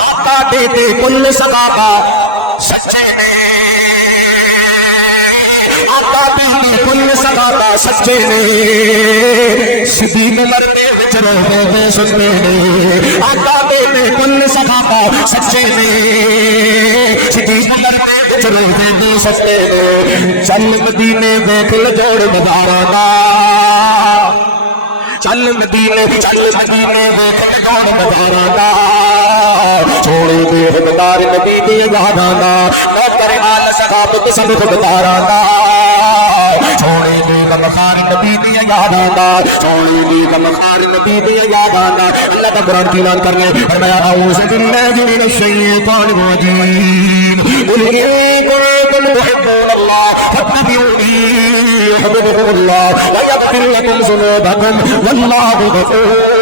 आका देते कुल सहाबा सच्चे ने, आका देते कुल सहाबा सच्चे ने, सिद्दीक मरते विच रोवे सुनते ने, आका देते कुल सहाबा सच्चे ने, सिद्दीक मरते विच रोवे सुनते ने। चल मदीने देख ल जोड़ बजारा दा, चल मदीने देख ल जोड़ बजारा दा, छोड़े दे खुददार नबी दी यादां दा, नौकर हाल सहाबत सब खुददारां दा, छोड़े दे गमखार नबी दी यादां दा, छोड़े दे गमखार नबी दी यादां दा। अल्लाह का कुरान की ऐलान करने फरमाया औज़ु बिल्लाहि मिनश शैतानिर रजीम, कुल इन कुंतुम तुहिब्बूनल्लाह फत्तबिऊनी युहब्बुकुमुल्लाह व यग़फिर लकुम ज़ुनूबकुम वल्लाहु गफूर